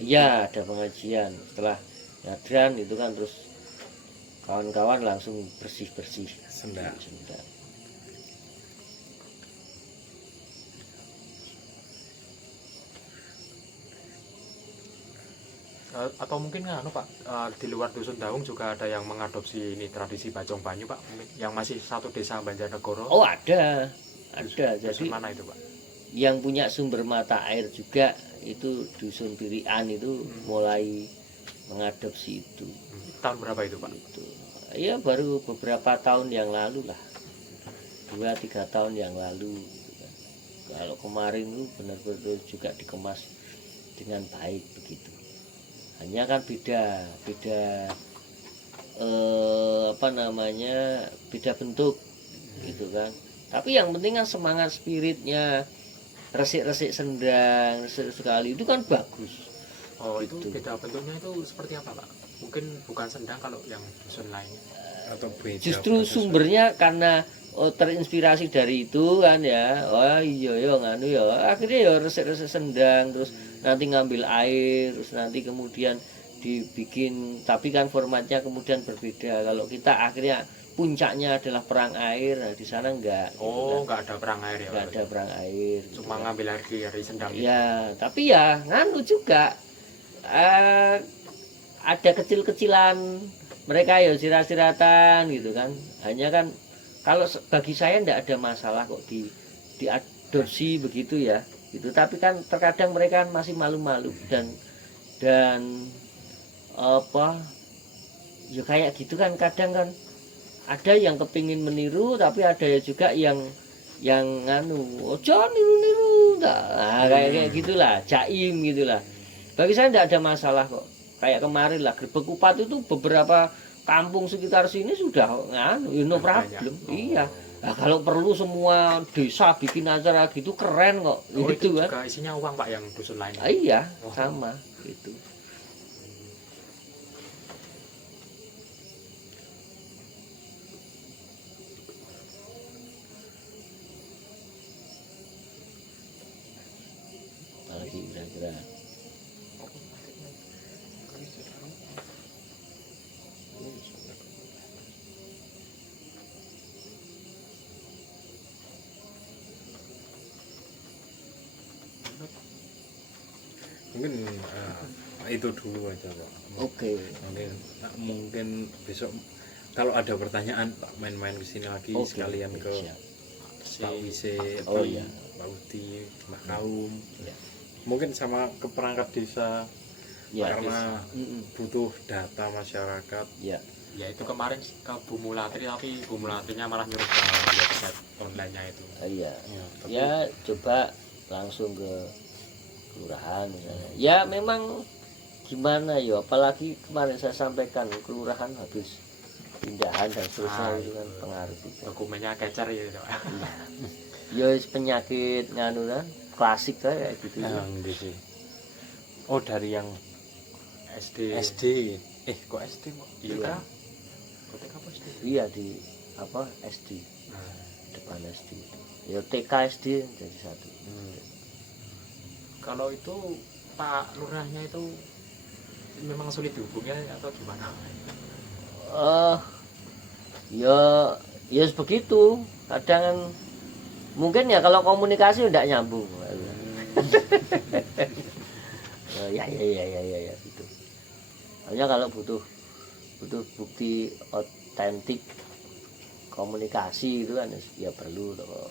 ya ada pengajian. Setelah Nyadran itu kan terus kawan-kawan langsung bersih-bersih Senda. Atau mungkin Pak, di luar dusun Daung juga ada yang mengadopsi ini tradisi Bajong Banyu Pak, mungkin yang masih satu desa Banjarnegara. Oh ada. Dusun Jadi mana itu Pak? yang punya sumber mata air juga itu dusun Pirian itu mulai mengadopsi itu. Tahun berapa itu Pak? Itu ya baru beberapa tahun yang lalu lah, 2-3 tahun yang lalu gitu kan. Kalau kemarin itu benar-benar juga dikemas dengan baik begitu. Hanya kan beda beda bentuk gitu kan. Tapi yang penting kan semangat spiritnya, resik-resik sendang sekali itu kan bagus. Oh itu Gitu. beda bentuknya itu seperti apa Pak? Mungkin bukan sendang kalau yang dusun lainnya. Atau beda Justru proses. sumbernya karena terinspirasi dari itu kan ya. Oh iya ya nganu ya. Akhirnya ya resik-resik sendang, terus nanti ngambil air, terus nanti kemudian dibikin, tapi kan formatnya kemudian berbeda. Kalau kita akhirnya puncaknya adalah perang air, nah di sana enggak. Oh nggak ada perang air ya Enggak Pak? ada perang air. Cuma ngambil air dari sendang. Ya, tapi ya nganu juga ada kecil-kecilan mereka ya sirat-siratan gitu kan. Hanya kan kalau bagi saya enggak ada masalah kok diadopsi begitu ya. Gitu. Tapi kan terkadang mereka masih malu-malu dan apa ya kayak gitu kan, kadang kan ada yang kepingin meniru tapi ada juga yang nganu ojo niru-niru nah, kayak gitulah, jaim gitulah. Bagi saya tidak ada masalah kok. Kayak kemarin lah Grebek Kupat itu beberapa kampung sekitar sini sudah nganu no problem. Iya, Nah, kalau perlu semua desa bikin acara gitu keren kok. Oh, Gitu itu kan. juga isinya uang Pak yang dusun lain. Ah, iya, Oh. sama gitu. Apalagi kira-kira. Mungkin itu dulu aja Pak. Oke. Mungkin besok kalau ada pertanyaan Pak main-main ke sini lagi Oke, sekalian oke, ke siap. Pak Wise, Oh, iya. Pak Udi, Mbak Kaum. Iya. Mungkin sama ke perangkat desa Ya, karena Mm-mm. butuh data masyarakat. Ya. Ya itu kemarin ke Bu Mulatri tapi Bu Mulatrinya malah nyuruh ke website online-nya itu. Iya. Ya, tapi Ya coba langsung ke kelurahan misalnya. Ya memang gimana ya, apalagi kemarin saya sampaikan kelurahan habis pindahan dan seterusnya itu kan pengaruh juga. Dokumennya kecer gitu Pak. Ya penyakit nganu kan klasik kayak gitu. Ya. yang di sini. Oh dari yang SD. SD. Kok SD Pak? Iya Iya. kan? Kotek apa SD? Iya di apa SD Nah, depan SD. Ya TK SD jadi satu. kalau itu Pak Lurahnya itu memang sulit dihubungnya atau gimana? Ya ya begitu. Kadang kan mungkin ya kalau komunikasi tidak nyambung. Ya gitu. Hanya kalau butuh bukti otentik komunikasi itu kan ya perlu loh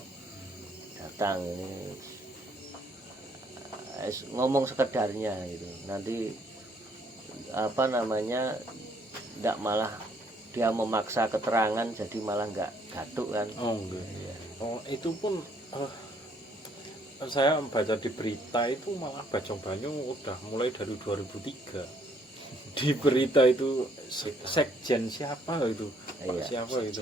datang ini ngomong sekedarnya gitu. Nanti apa namanya tidak malah dia memaksa keterangan jadi malah nggak gatuk kan. Oh enggak. Oh itu pun saya baca di berita itu malah Bajong Banyu udah mulai dari 2003. Di berita itu sekjen siapa itu? Pak Iya. siapa itu?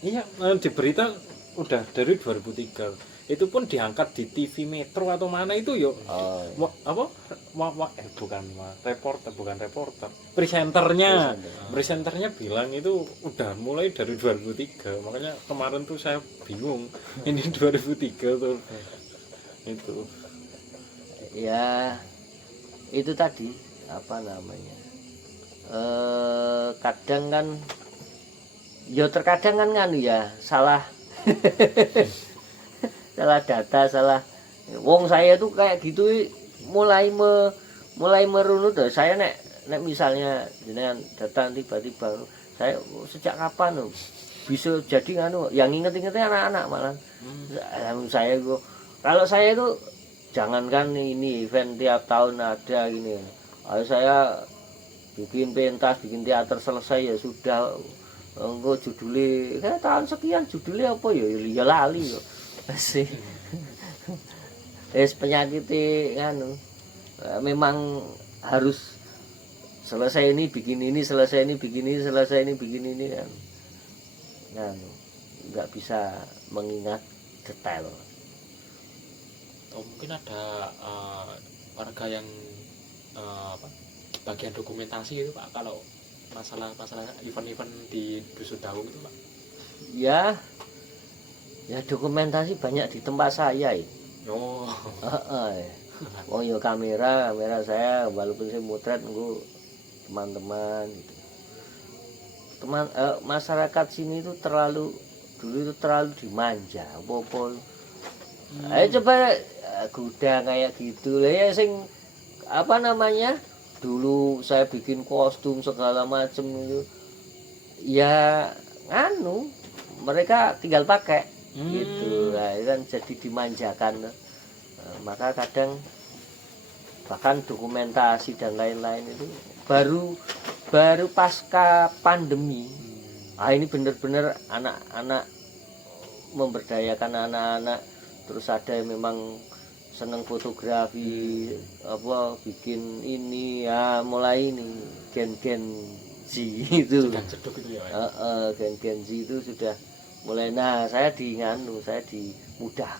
Iya, di berita udah dari 2003. Itu pun diangkat di TV Metro atau mana itu yuk. Oh, Bukan reporter. Presenternya bilang itu udah mulai dari 2003. Makanya kemarin tuh saya bingung. Ini 2003 tuh. Itu. ya itu tadi apa namanya kadang kan ya terkadang kan ya salah salah data salah wong saya tuh kayak gitu mulai merunut saya nek misalnya jenengan datang tiba-tiba saya sejak kapan loh bisa jadi nganu yang inget-ingetnya anak-anak malah saya kok kalau saya itu jangankan ini event tiap tahun ada gini ayo saya bikin pentas bikin teater selesai ya sudah enggak judulnya tahun sekian judulnya apa ya lali kok sih penyakit anu memang harus selesai ini bikin ini selesai ini bikin ini selesai ini bikin ini kan nggak bisa mengingat detail. Oh, mungkin ada warga yang bagian dokumentasi itu Pak kalau masalah event-event di Dusun Daung itu Pak. Ya dokumentasi banyak di tempat saya ya. Oh. Oh ya kamera saya walaupun saya motret nunggu teman-teman gitu. Masyarakat sini itu dulu itu terlalu dimanja apa-apa. Ayo coba gudang kayak gitu lah ya sing apa namanya dulu saya bikin kostum segala macem itu ya nganu mereka tinggal pakai gitu lah kan jadi dimanjakan maka kadang bahkan dokumentasi dan lain-lain itu baru pasca pandemi ini bener-bener anak-anak memberdayakan anak-anak terus ada yang memang seneng fotografi apa bikin ini ya mulai ini gen Z itu Sedang ceduk itu ya Pak. gen Z itu sudah Mulai nah saya di nganu, saya dimudahkan